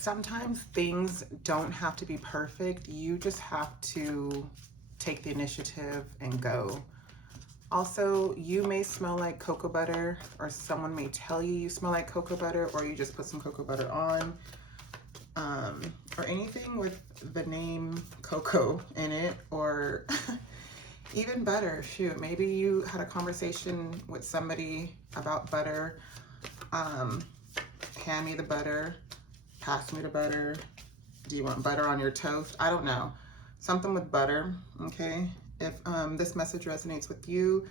sometimes things don't have to be perfect. You just have to take the initiative and go. Also, you may smell like cocoa butter, or someone may tell you you smell like cocoa butter, or you just put some cocoa butter on, or anything with the name cocoa in it, or even butter. Shoot, maybe you had a conversation with somebody about butter. Hand me the butter, pass me the butter. Do you want butter on your toast? I don't know. Something with butter, okay? If this message resonates with you,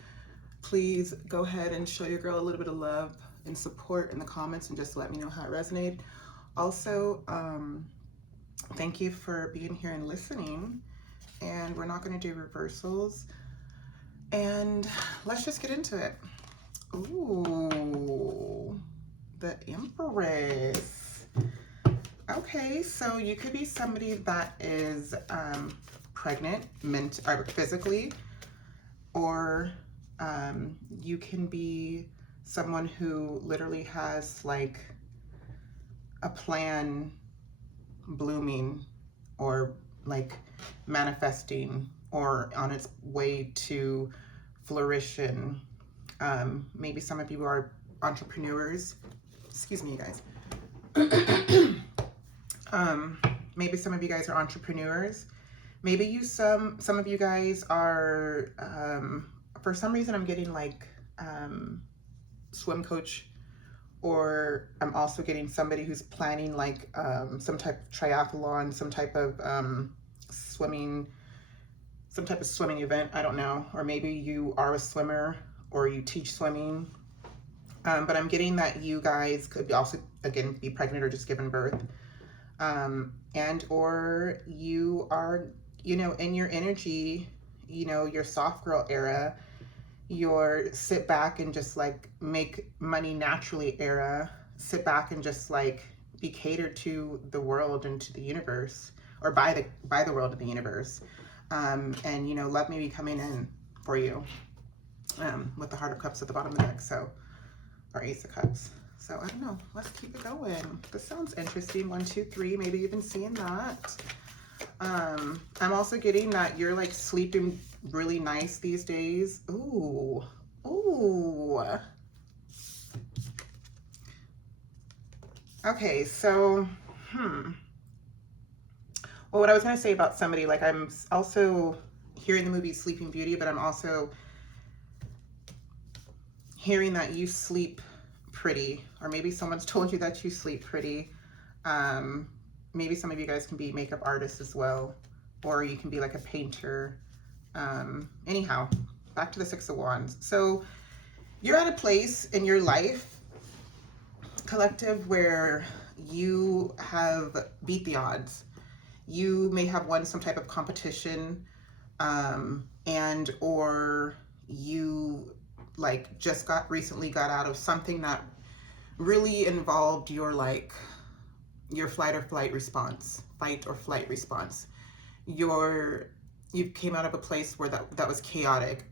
please go ahead and show your girl a little bit of love and support in the comments and just let me know how it resonated. Also, thank you for being here and listening. And we're not going to do reversals. And let's just get into it. Ooh, the Empress. Okay, so you could be somebody that is pregnant, or physically, or you can be someone who literally has like a plan blooming, or like manifesting, or on its way to flourishing. Maybe some of you are entrepreneurs. Excuse me, you guys. Maybe some of you guys are entrepreneurs. Maybe some of you guys are, for some reason I'm getting like swim coach, or I'm also getting somebody who's planning like some type of triathlon, some type of swimming event, I don't know. Or maybe you are a swimmer, or you teach swimming. But I'm getting that you guys could also, again, be pregnant or just giving birth. And or you are, in your energy, your soft girl era, your sit back and just like make money naturally era, sit back and just like be catered to the world and to the universe, or by the world and the universe. And love may be coming in for you, with the Heart of Cups at the bottom of the deck, or Ace of Cups. So I don't know, let's keep it going. This sounds interesting. 1, 2, 3, maybe you've been seeing that. I'm also getting that you're like sleeping really nice these days. Ooh. Okay, so, well, what I was going to say about somebody, like I'm also hearing the movie Sleeping Beauty, but I'm also hearing that you sleep pretty, or maybe someone's told you that you sleep pretty. Maybe some of you guys can be makeup artists as well, or you can be like a painter. Anyhow, back to the Six of Wands. So you're at a place in your life, collective, where you have beat the odds. You may have won some type of competition, and or you like just recently got out of something that really involved your fight or flight response. You came out of a place where that was chaotic,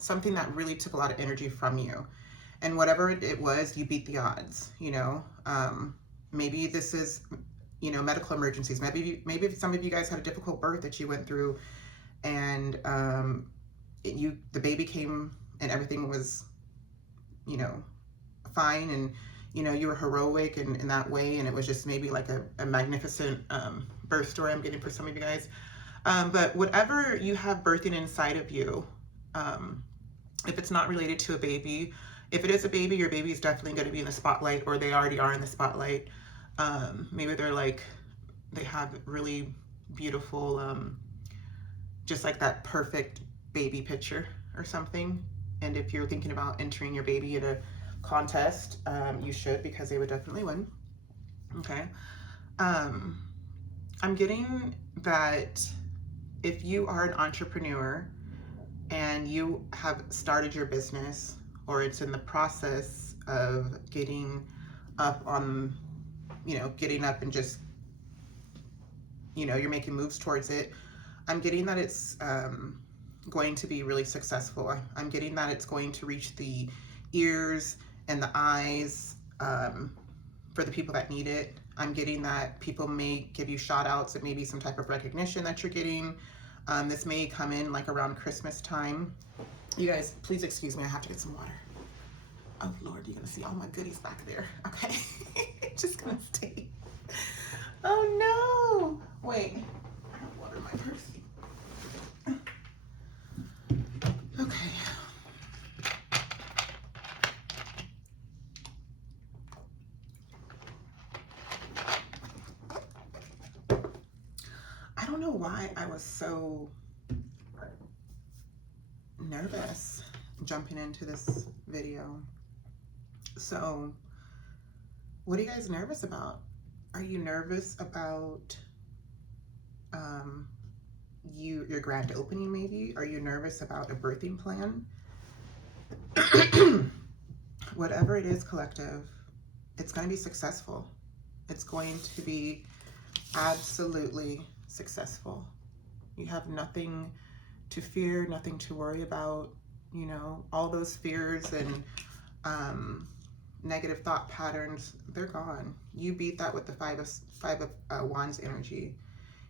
something that really took a lot of energy from you, and whatever it was, you beat the odds. Maybe this is medical emergencies. Maybe some of you guys had a difficult birth that you went through, and the baby came and everything was fine, and you were heroic in that way, and it was just maybe like a magnificent birth story I'm getting for some of you guys. But whatever you have birthing inside of you, if it's not related to a baby, if it is a baby, your baby is definitely going to be in the spotlight, or they already are in the spotlight. Maybe they have really beautiful, just like that perfect baby picture or something. And if you're thinking about entering your baby in a contest, you should, because they would definitely win. Okay. I'm getting that if you are an entrepreneur and you have started your business, or it's in the process of getting up and just, you're making moves towards it, I'm getting that it's going to be really successful. I'm getting that it's going to reach the ears and the eyes, for the people that need it. I'm getting that people may give you shout outs. It may be some type of recognition that you're getting. This may come in like around Christmas time. You guys, please excuse me. I have to get some water. Oh Lord, you're gonna see all my goodies back there. Okay, just gonna stay. Oh no! Wait, I have water in my purse. Okay. I don't know why I was so nervous jumping into this video. So, what are you guys nervous about? Are you nervous about your grand opening maybe? Are you nervous about a birthing plan? Whatever it is, collective, it's going to be successful. It's going to be absolutely successful. You have nothing to fear, nothing to worry about. You know, all those fears and negative thought patterns, they're gone. You beat that with the five of wands energy.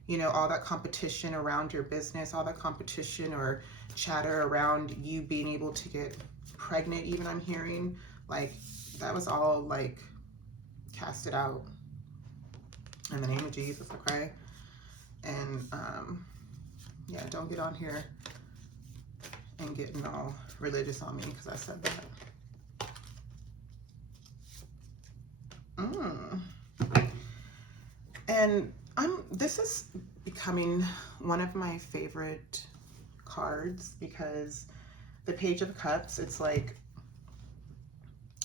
You know, all that competition around your business, all that competition or chatter around you being able to get pregnant, even I'm hearing, like, that was all like casted out in the name of Jesus, okay? And yeah, don't get on here and getting all religious on me because I said that. And this is becoming one of my favorite cards because the Page of Cups, it's like,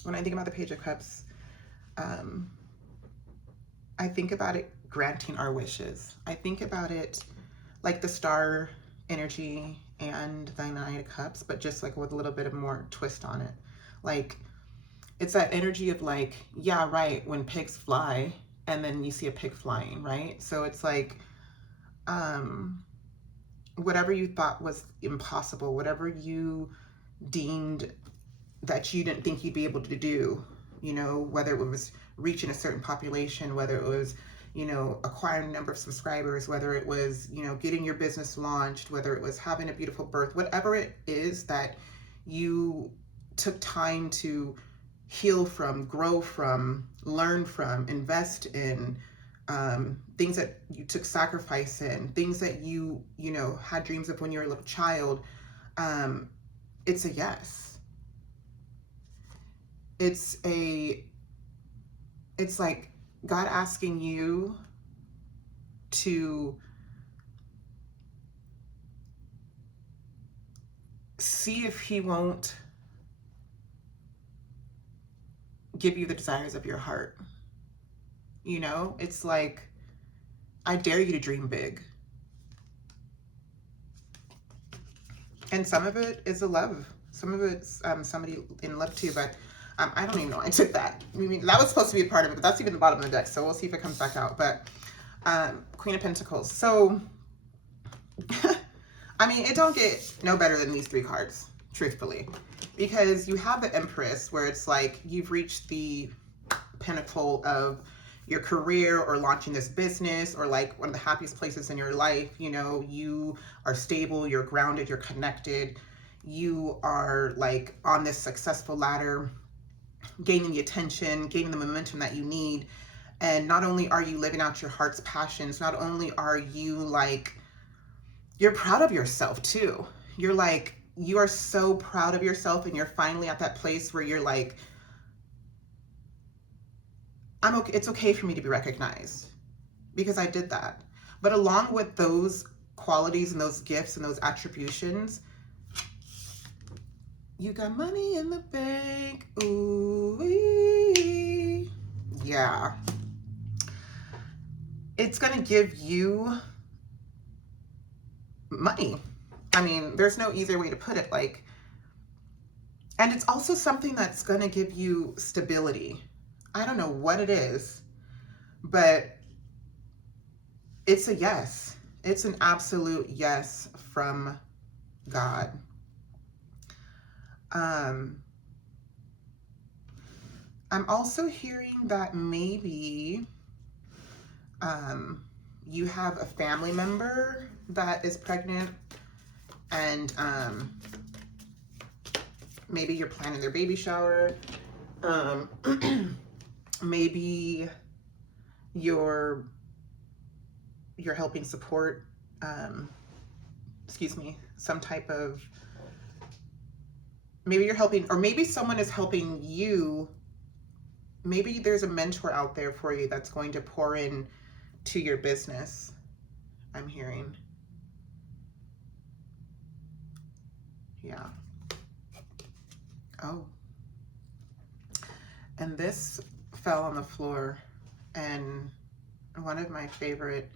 when I think about the Page of Cups, I think about it granting our wishes. I think about it like the star energy and the Nine of Cups, but just like with a little bit of more twist on it. Like, it's that energy of like, yeah, right, when pigs fly, and then you see a pig flying, right? So it's like, whatever you thought was impossible, whatever you deemed that you didn't think you'd be able to do, you know, whether it was reaching a certain population, whether it was, you know, acquiring a number of subscribers, whether it was, you know, getting your business launched, whether it was having a beautiful birth, whatever it is that you took time to heal from, grow from, learn from, invest in, things that you took sacrifice in, things that you know, had dreams of when you were a little child, it's a yes. It's like God asking you to see if he won't give you the desires of your heart. You know, it's like, I dare you to dream big. And some of it is a love. Some of it's somebody in love too, but I don't even know. I took that. I mean, that was supposed to be a part of it, but that's even the bottom of the deck. So we'll see if it comes back out. But Queen of Pentacles. So, I mean, it don't get no better than these three cards, truthfully. Because you have the Empress, where it's like you've reached the pinnacle of your career or launching this business, or like one of the happiest places in your life. You know, you are stable, you're grounded, you're connected, you are like on this successful ladder, gaining the attention, gaining the momentum that you need. And not only are you living out your heart's passions, not only are you like, you're proud of yourself too. You're like, you are so proud of yourself, and you're finally at that place where you're like, I'm okay. It's okay for me to be recognized because I did that. But along with those qualities and those gifts and those attributions, you got money in the bank. Ooh, yeah. It's going to give you money. I mean, there's no easier way to put it. Like, and it's also something that's going to give you stability. I don't know what it is, but it's a yes. It's an absolute yes from God. I'm also hearing that maybe you have a family member that is pregnant, and maybe you're planning their baby shower. Maybe you're helping support, some type of, maybe you're helping, or maybe someone is helping you. Maybe there's a mentor out there for you that's going to pour in to your business, I'm hearing. Yeah. Oh. And this fell on the floor, and one of my favorite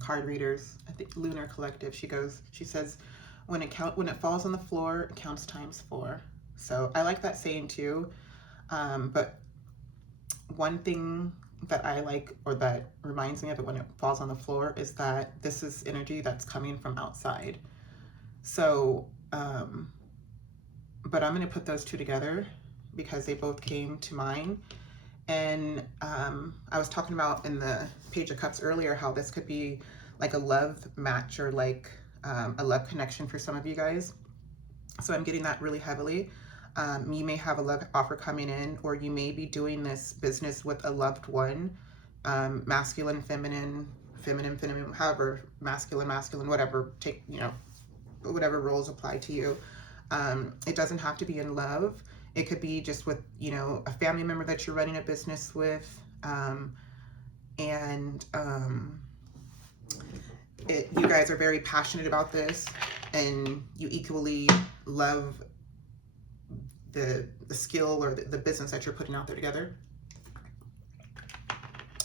card readers, I think Lunar Collective, she says, when it falls on the floor, it counts times 4. So I like that saying too. But one thing that I like, or that reminds me of it when it falls on the floor, is that this is energy that's coming from outside. So, but I'm going to put those two together because they both came to mind. And I was talking about in the Page of Cups earlier how this could be like a love match, or like a love connection for some of you guys. So I'm getting that really heavily. You may have a love offer coming in, or you may be doing this business with a loved one, masculine, feminine, however, masculine, whatever, whatever roles apply to you. It doesn't have to be in love. It could be just with, a family member that you're running a business with. You guys are very passionate about this, and you equally love the skill or the business that you're putting out there together.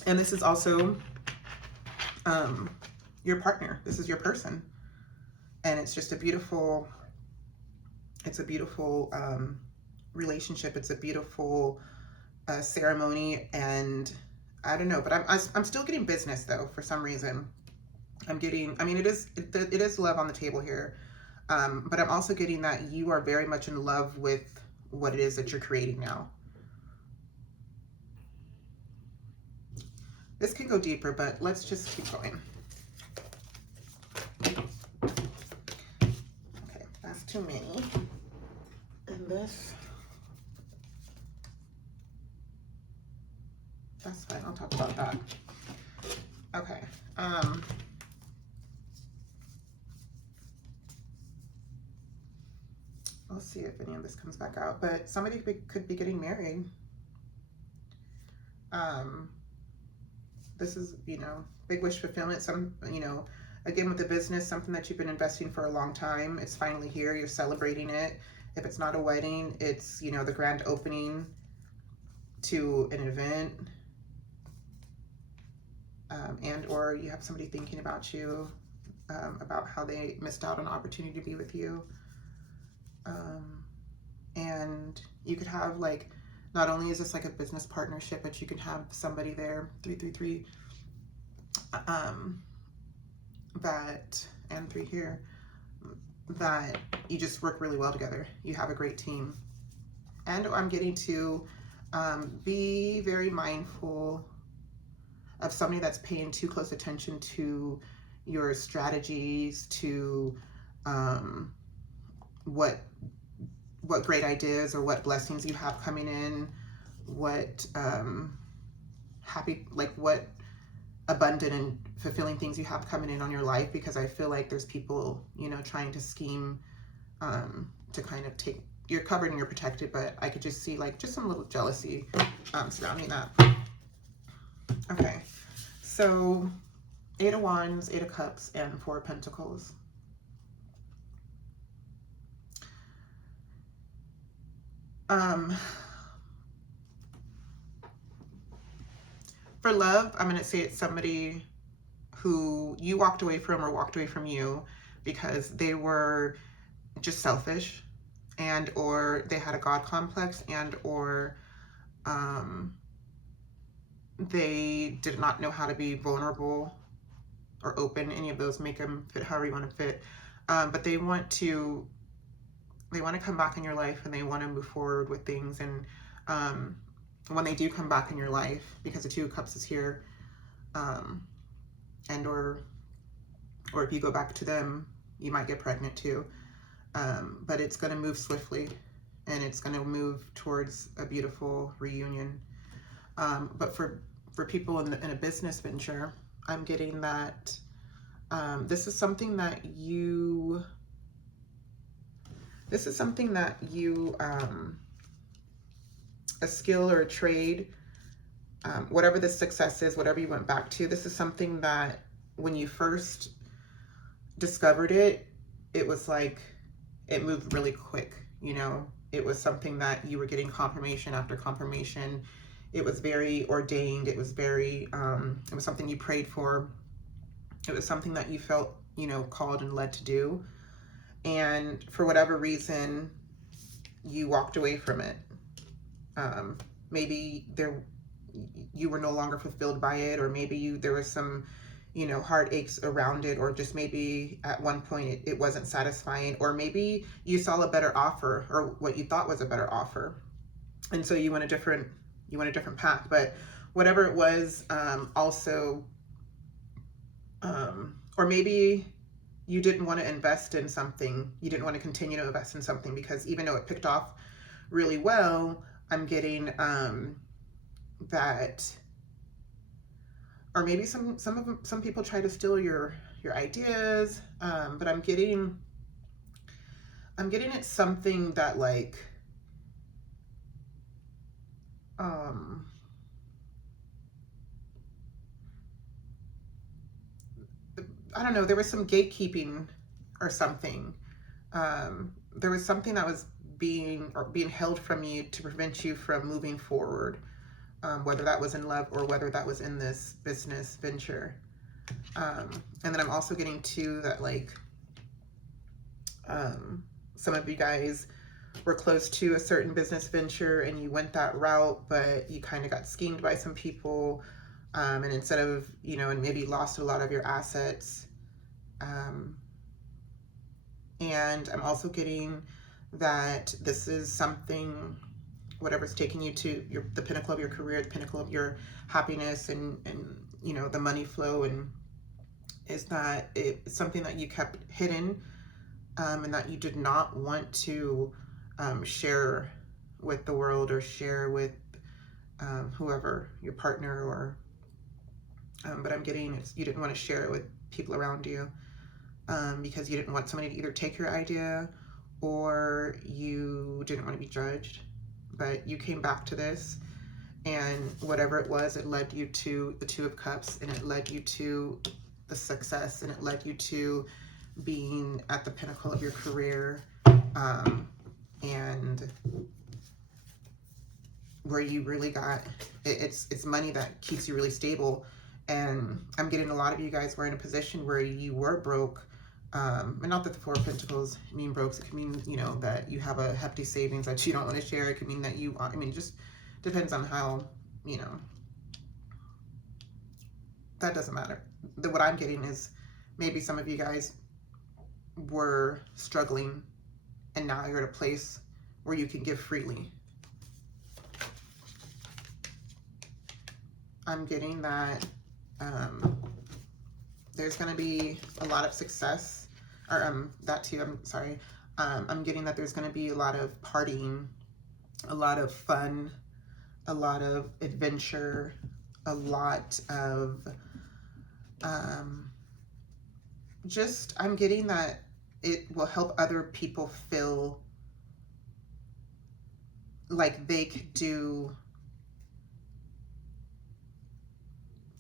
And this is also your partner. This is your person. And it's just a beautiful relationship. It's a beautiful ceremony. And I don't know, but I'm still getting business though, for some reason. it is love on the table here. But I'm also getting that you are very much in love with what it is that you're creating now. This can go deeper, but let's just keep going. Okay, that's too many. And this, that's fine, I'll talk about that. Okay, let's see if any of this comes back out, but somebody could be getting married. This is, big wish fulfillment. Again, with the business, something that you've been investing for a long time, it's finally here. You're celebrating it. If it's not a wedding, it's, the grand opening to an event. And or you have somebody thinking about you, about how they missed out on an opportunity to be with you. And you could have, like, not only is this like a business partnership, but you can have somebody there, 333, and 3 here, that you just work really well together. You have a great team. And I'm getting to be very mindful of somebody that's paying too close attention to your strategies, to what great ideas or what blessings you have coming in, what what abundant and fulfilling things you have coming in on your life, because I feel like there's people, trying to scheme to kind of take, you're covered and you're protected, but I could just see like just some little jealousy surrounding that. Okay, so 8 of Wands, 8 of Cups, and 4 of Pentacles. For love, I'm going to say it's somebody who you walked away from, or walked away from you because they were just selfish, and or they had a God complex, and or they did not know how to be vulnerable or open. Any of those, make them fit however you want to fit. But they want they want to come back in your life and they want to move forward with things. And when they do come back in your life, because the Two of Cups is here, and or if you go back to them, you might get pregnant too. But it's going to move swiftly, and it's going to move towards a beautiful reunion. But for people in a business venture, I'm getting that this is something that you a skill or a trade, whatever the success is, whatever you went back to, this is something that when you first discovered it, it was like it moved really quick. You know, it was something that you were getting confirmation after confirmation. It was very ordained. It was very it was something you prayed for. It was something that you felt, you know, called and led to do. And for whatever reason, you walked away from it. Maybe you were no longer fulfilled by it, or maybe there was some, you know, heartaches around it, or just maybe at one point it wasn't satisfying, or maybe you saw a better offer, or what you thought was a better offer, and so you went a different path. But whatever it was, or maybe you didn't want to invest in something, you didn't want to continue to invest in something, because even though it picked off really well, I'm getting that, or maybe some people try to steal your ideas, but I'm getting it's something that, like, I don't know, there was some gatekeeping or something. There was something that was being held from you to prevent you from moving forward, whether that was in love or whether that was in this business venture. And then I'm also getting too that, like, some of you guys were close to a certain business venture and you went that route, but you kind of got schemed by some people, and instead of, you know, and maybe lost a lot of your assets. And I'm also getting that this is something, whatever's taking you to the pinnacle of your career, the pinnacle of your happiness, and you know, the money flow, and is that it's something that you kept hidden, and that you did not want to share with the world, or share with whoever, your partner, or but I'm getting you didn't want to share it with people around you, because you didn't want somebody to either take your idea, or you didn't want to be judged. But you came back to this, and whatever it was, it led you to the Two of Cups, and it led you to the success, and it led you to being at the pinnacle of your career, and where you really got it's money that keeps you really stable. And I'm getting a lot of you guys were in a position where you were broke, and not that the Four of Pentacles mean broke. It can mean, you know, that you have a hefty savings that you don't want to share. It could mean that it just depends on how, you know, that doesn't matter. What I'm getting is maybe some of you guys were struggling, and now you're at a place where you can give freely. I'm getting that there's going to be a lot of success, or that too, I'm sorry. I'm getting that there's going to be a lot of partying, a lot of fun, a lot of adventure, a lot of just, I'm getting that it will help other people feel like they could do,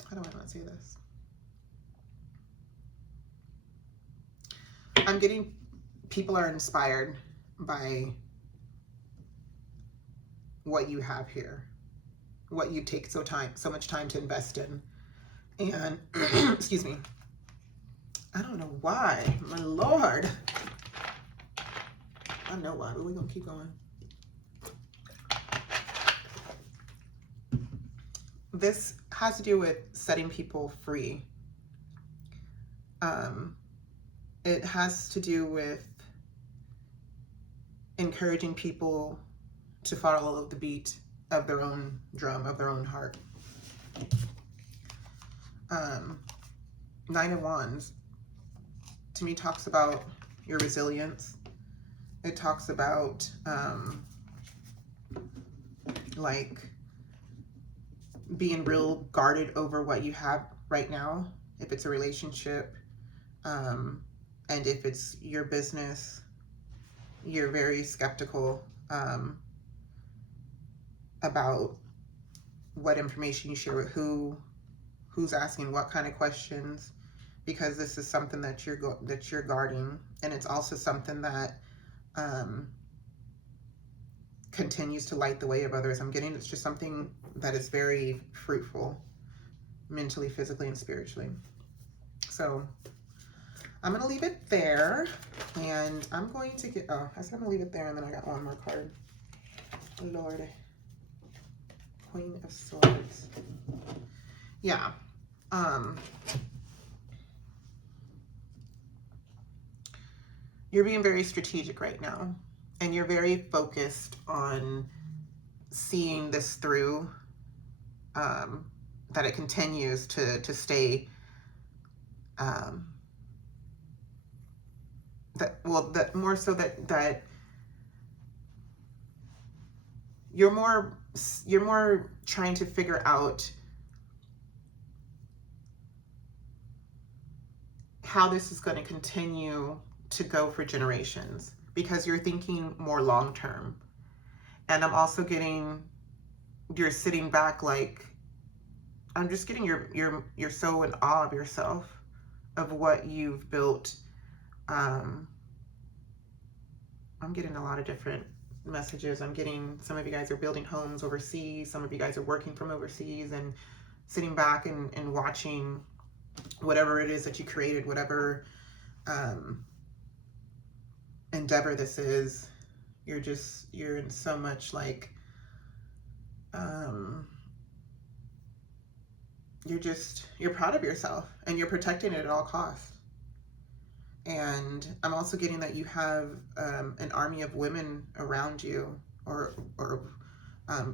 how do I want to say this? I'm getting people are inspired by what you have here, what you take so much time to invest in. And excuse me, I don't know why, my Lord. I know why, but we're gonna keep going. This has to do with setting people free. It has to do with encouraging people to follow the beat of their own drum, of their own heart. Nine of Wands, to me, talks about your resilience. It talks about, like, being real guarded over what you have right now, if it's a relationship, and if it's your business, you're very skeptical about what information you share with who's asking what kind of questions, because this is something that you're guarding, and it's also something that continues to light the way of others. I'm getting it's just something that is very fruitful, mentally, physically, and spiritually. So I'm going to leave it there, and I'm going to get, I said I'm going to leave it there, and then I got one more card. Lord. Queen of Swords. Yeah. You're being very strategic right now, and you're very focused on seeing this through, that it continues to stay, that more so that you're more trying to figure out how this is going to continue to go for generations, because you're thinking more long term. And I'm also getting, you're sitting back, like, I'm just getting you're so in awe of yourself, of what you've built. I'm getting a lot of different messages. I'm getting, some of you guys are building homes overseas, some of you guys are working from overseas, and sitting back and watching whatever it is that you created, whatever endeavor this is. You're in so much, like, you're proud of yourself, and you're protecting it at all costs. And I'm also getting that you have an army of women around you, or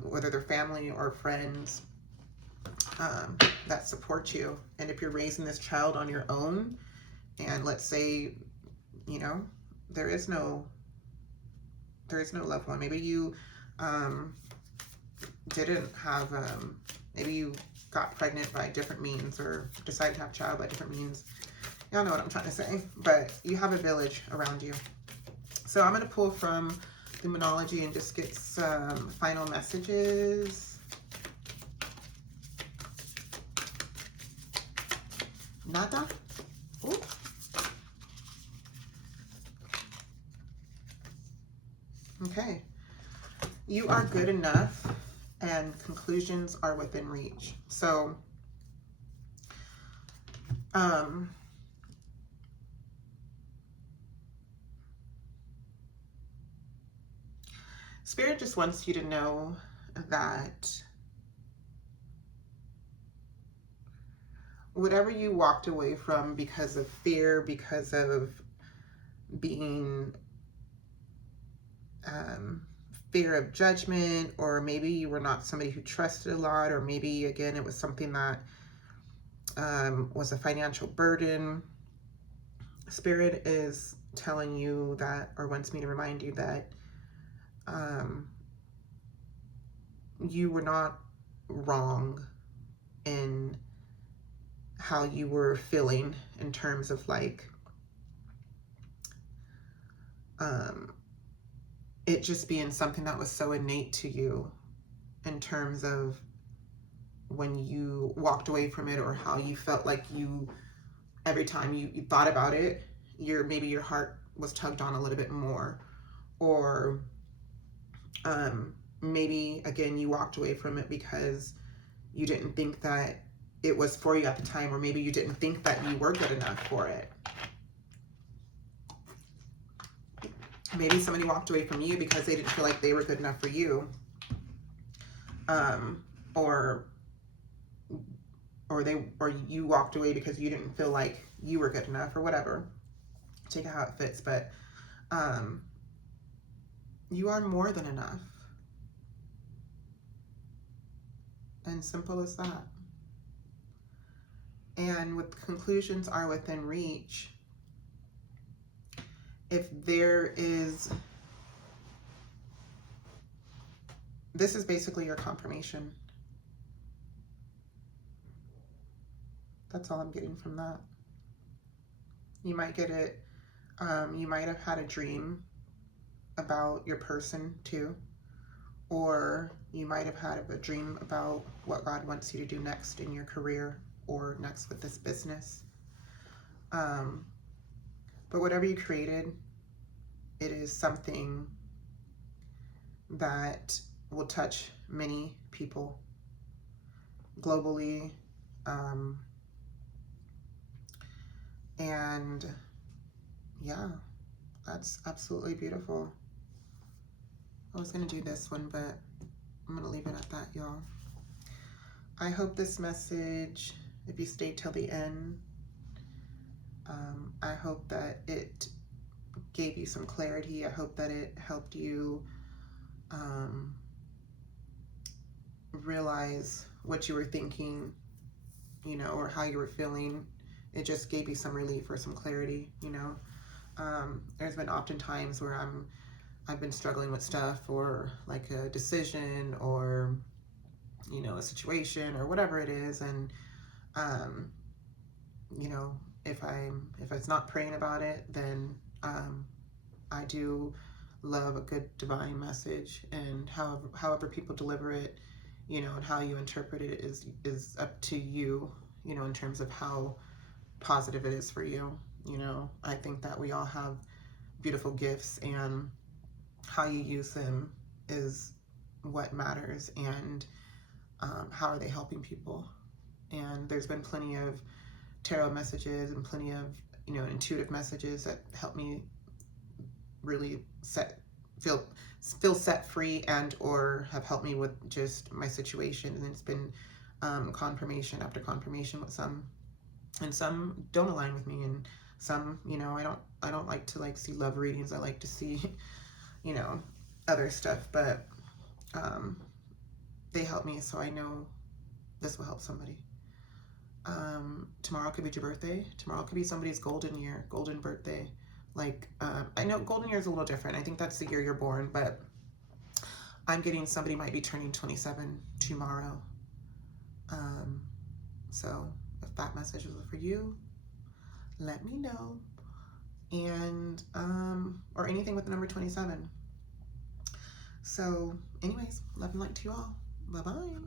whether they're family or friends, that support you. And if you're raising this child on your own, and let's say, you know, there is no loved one. Maybe you didn't have, maybe you got pregnant by different means, or decided to have a child by different means. Y'all know what I'm trying to say, but you have a village around you. So I'm going to pull from Luminology and just get some final messages. Nada? Ooh. Okay. You are good enough, and conclusions are within reach. So, Spirit just wants you to know that whatever you walked away from because of fear, because of being fear of judgment, or maybe you were not somebody who trusted a lot, or maybe, again, it was something that was a financial burden. Spirit is telling you that, or wants me to remind you that you were not wrong in how you were feeling, in terms of, like, it just being something that was so innate to you, in terms of when you walked away from it, or how you felt like you, every time you thought about it, maybe your heart was tugged on a little bit more, or maybe, again, you walked away from it because you didn't think that it was for you at the time, or maybe you didn't think that you were good enough for it. Maybe somebody walked away from you because they didn't feel like they were good enough for you, or you walked away because you didn't feel like you were good enough, or whatever. Take it how it fits, but You are more than enough. And simple as that. And with conclusions are within reach, if there is, this is basically your confirmation. That's all I'm getting from that. You might get it, you might have had a dream about your person too, or you might have had a dream about what God wants you to do next in your career or next with this business. But whatever you created, it is something that will touch many people globally. And yeah, that's absolutely beautiful. I was going to do this one, but I'm going to leave it at that, y'all. I hope this message, if you stayed till the end, I hope that it gave you some clarity. I hope that it helped you realize what you were thinking, you know, or how you were feeling. It just gave you some relief or some clarity, you know. There's been often times where I've been struggling with stuff, or like a decision, or, you know, a situation or whatever it is. And, you know, if it's not praying about it, then, I do love a good divine message, and however people deliver it, you know, and how you interpret it is up to you, you know, in terms of how positive it is for you. You know, I think that we all have beautiful gifts, and how you use them is what matters, and how are they helping people. And there's been plenty of tarot messages and plenty of, you know, intuitive messages that help me really feel set free, and or have helped me with just my situation. And it's been confirmation after confirmation with some, and some don't align with me, and some, you know, I don't like to like see love readings. I like to see, you know, other stuff, but they help me, so I know this will help somebody. Tomorrow could be your birthday. Tomorrow could be somebody's golden year, golden birthday. Like, I know golden year is a little different. I think that's the year you're born, but I'm getting somebody might be turning 27 tomorrow. So if that message was for you, let me know. And, or anything with the number 27. So anyways, love and light to you all. Bye-bye.